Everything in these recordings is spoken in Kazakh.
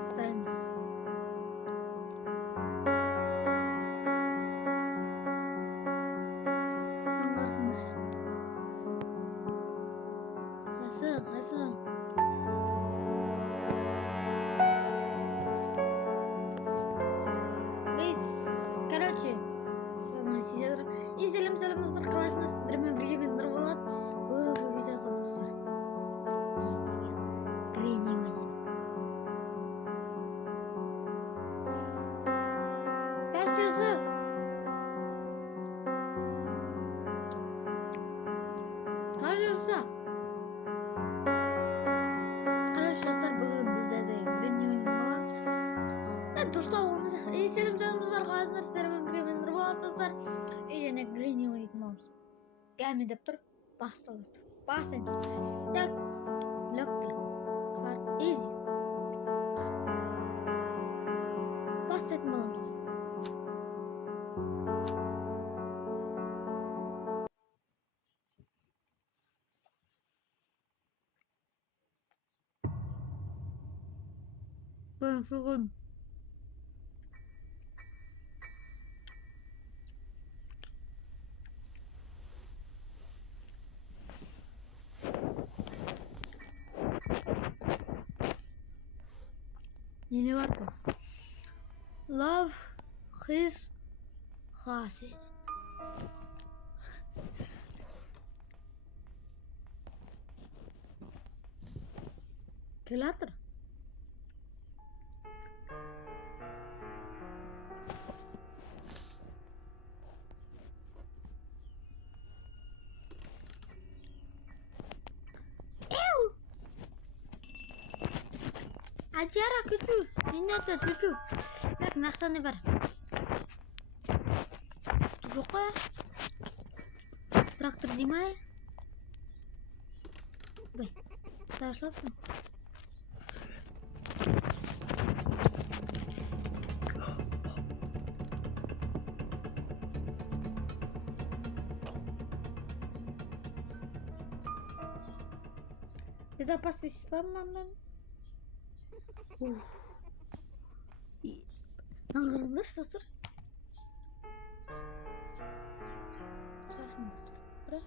Basaymış. Anlarsınız. Kası. Короче, изелим саламыздар қаласында сіздермен бірге мен Нұрболат видео салдыңыздар. Грини ойнайды. Дәрістесі. Короче, жастар, бүгін бізде де Грини ойнайды болады. Достар, оны изелим саламыздар қаласында сіздермен бірге мен Нұрболат достар. Және Грини ойнайтын боламыз. Гәме деп тұр, басталып тұр. Бастаймыз. Так, легкий, hard, easy. Бастайтын боламыз. Бүгін. Ne var ki? Love his hasid. Kelatır. Acıra küçük. Yine de küçük. Bak naktanı var. Çocuk ya. Traktör değil mi? Bey. Taşlat mı? Безопасность спамман. Аңғырыңдар шатыр. Шашын тұр.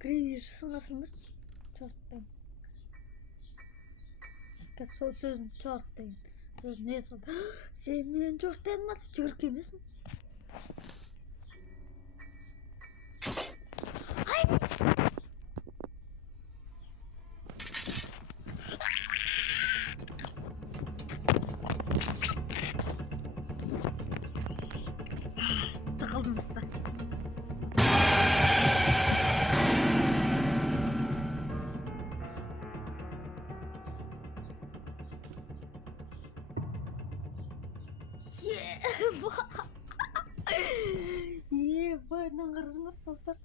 Грини сыңарсыңдар. Чорттан. Сол сөзін чорттан. Сөзін не сол. Сен менен чорттан ма? Жүгіріп келмесін. Takıldınızda. Ебать, аңғырыңыз достар.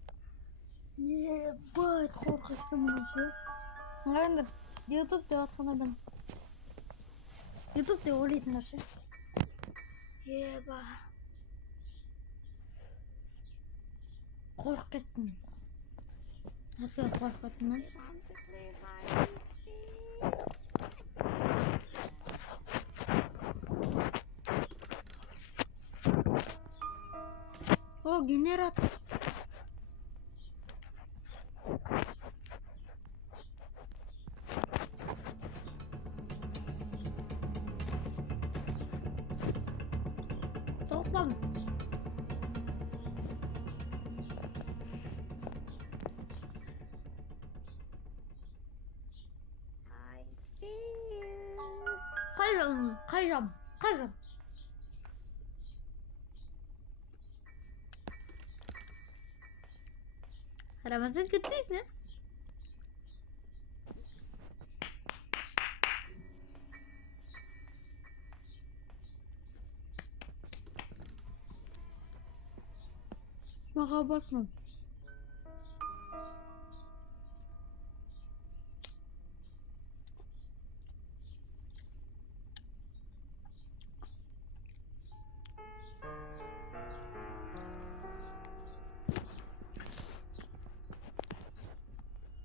Ебать, қорқышты мұның ше. Аңғарыңдар, YouTube деп атқанда ben. YouTube деп ойлайтындар ше. Ебать. Қорқып кеттім. Асылы қорқып кеттім мен. О, генератор. Толпам. I see you. Kayacağım. Ramazan kötüyüz ne? Baka bakma.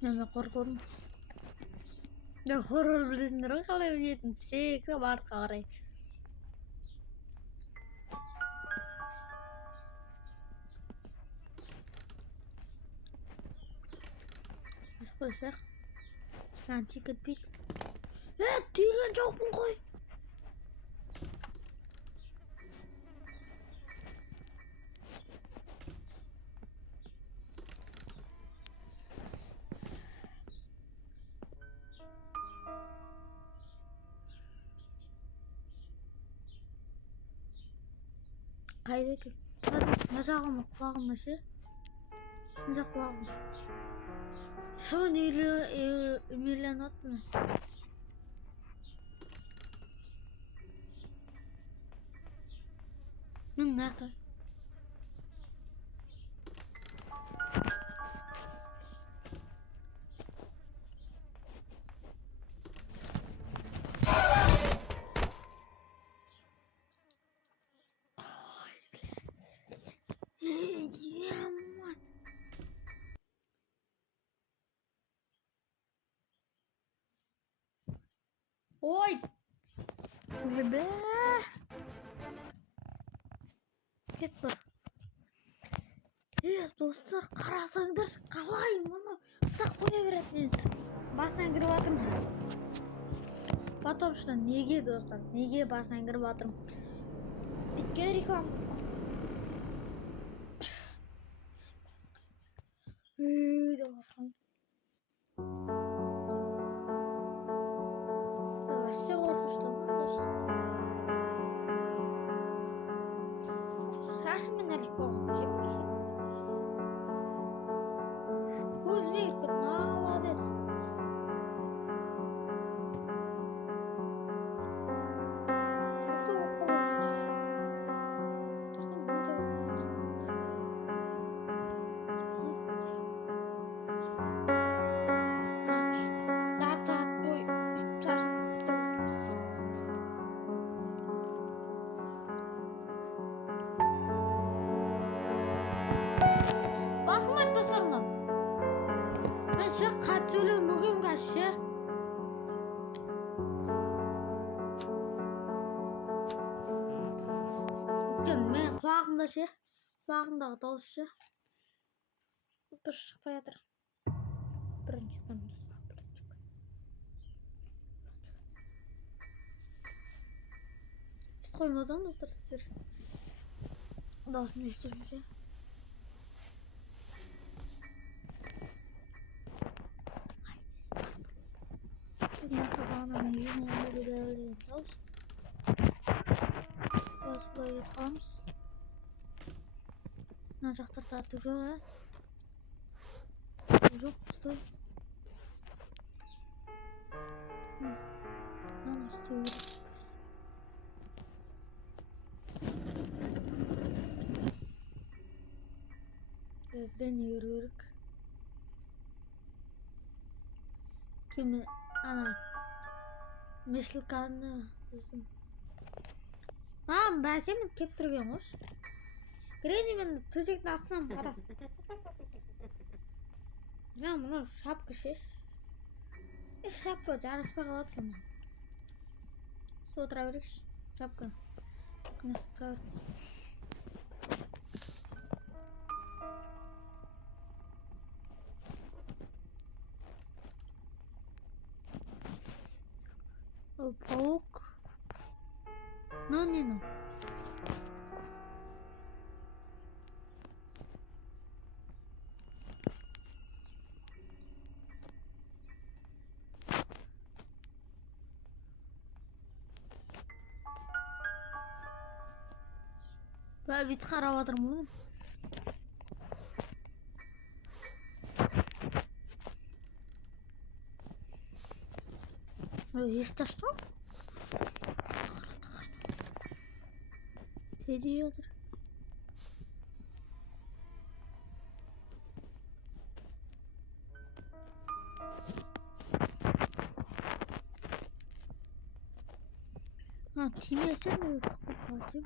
Нэмэ коргон. Нэ хорол блэснэр халаа үйдэн шик вард гараа. Хөөсөх. Антикэд пик. Тэгэн жоохон гоё. Хайдаг. Нажаагаа муухай маши. Нажаагаа. Шоо нилэнот. Нака. Ой. Ребе. Кетпер. Достар карасаңдар қалай мұны сақ қоя береді мен. Басынан кіріп жатырмын. Потом что неге достар? Неге басынан кіріп жатырмын? Өйткені реклама. Вообще қорқынышты достар. Сашым мен әлек болған. Өзіме кірпет, молодец. Басылмайды достар мынау. Мен ше қат сөйлеу мүгім қазір ше. Өйткені мен құлағымда ше. Құлағымдағы дауыс ше. Дұрыс шықпай жатыр. Бірінші күн достар. Ешті қоймасам достар сіздер. Даусымды естіп ше. Merhaba, ben yine videolarla Taus. Taus böyle Taus. На жақтарда түк жоқ, жоқ, стой. Ана істеу керек. Бірден егер керек. Кеме ана мешілканы біздің. Бәсе мен кеп тұрген ғош. Грени мен төсектің астынан қара. Мұны шапка шеш. Шапка жарыспай қалады мұны. Со отыра берекші. Шапка. Паук. Ну, не ну. Бит қарап жатырмын. Есті что? Теди жатыр. Тимесен қапатым.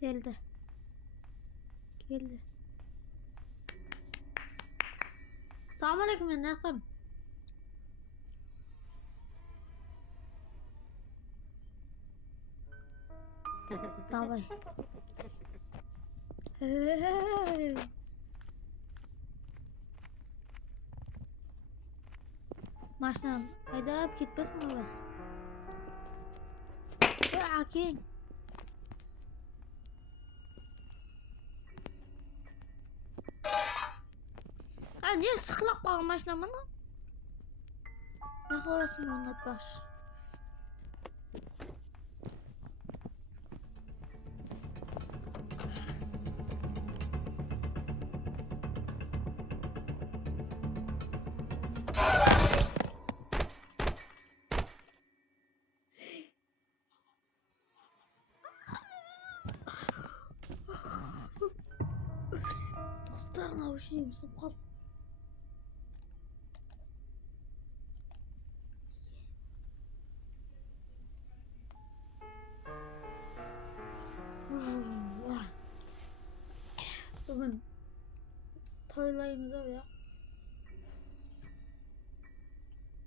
Geldi. Geldi. Selamünaleyküm ya nasılsın? Давай. Hey. Машинаны айдап кетпесін олар. Әкең. Не сықылап қалған машина мұны? Нақыласын ұнатпаш. Достар, наушнигім сынып қалды. Бүгін тойлаймыз ау я.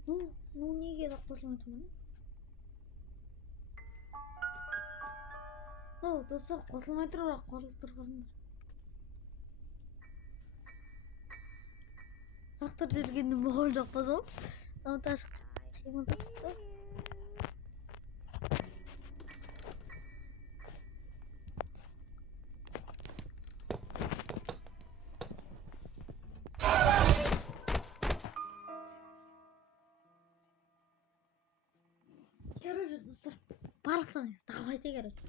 Неге де қосылмай тұрмын? Достар, қосылмай тұр, бірақ қосылып тұрғандар. Ақтыр жүргенде мұғым жоқ па сол? Монтаж қимылдап тұр. Короче, достар, барлықтарыңыз давайте, короче.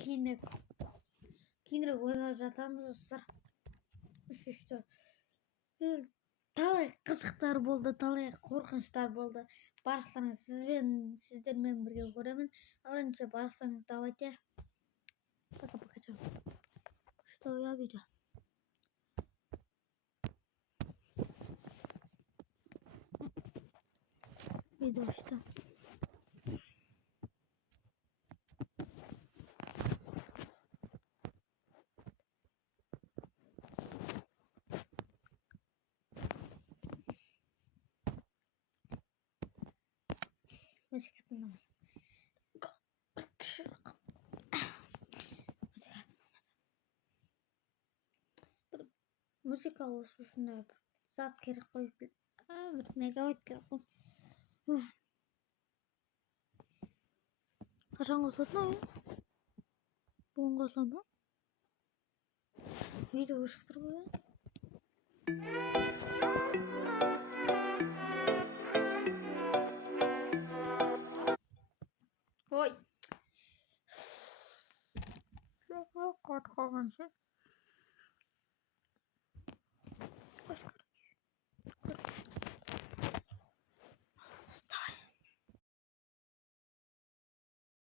Кейінірек ойлап жатамыз, достар. Үшті. Талай қызықтар болды, талай қорқыныштар болды. Барлықтарыңыз сіздермен бірге көремін. Ал енді барлықтарыңыз давайте. Пока-пока. Что я видел? Видео что? Музыка тыңдамасам. Музыка осы үшін зат керек қойып бір мегабайт керек қой. Қашан қосылатын ау? Бүгін қосылам ба? Видео өшіп тұр ғой. Ой. Қат қалған ше. Қош көр.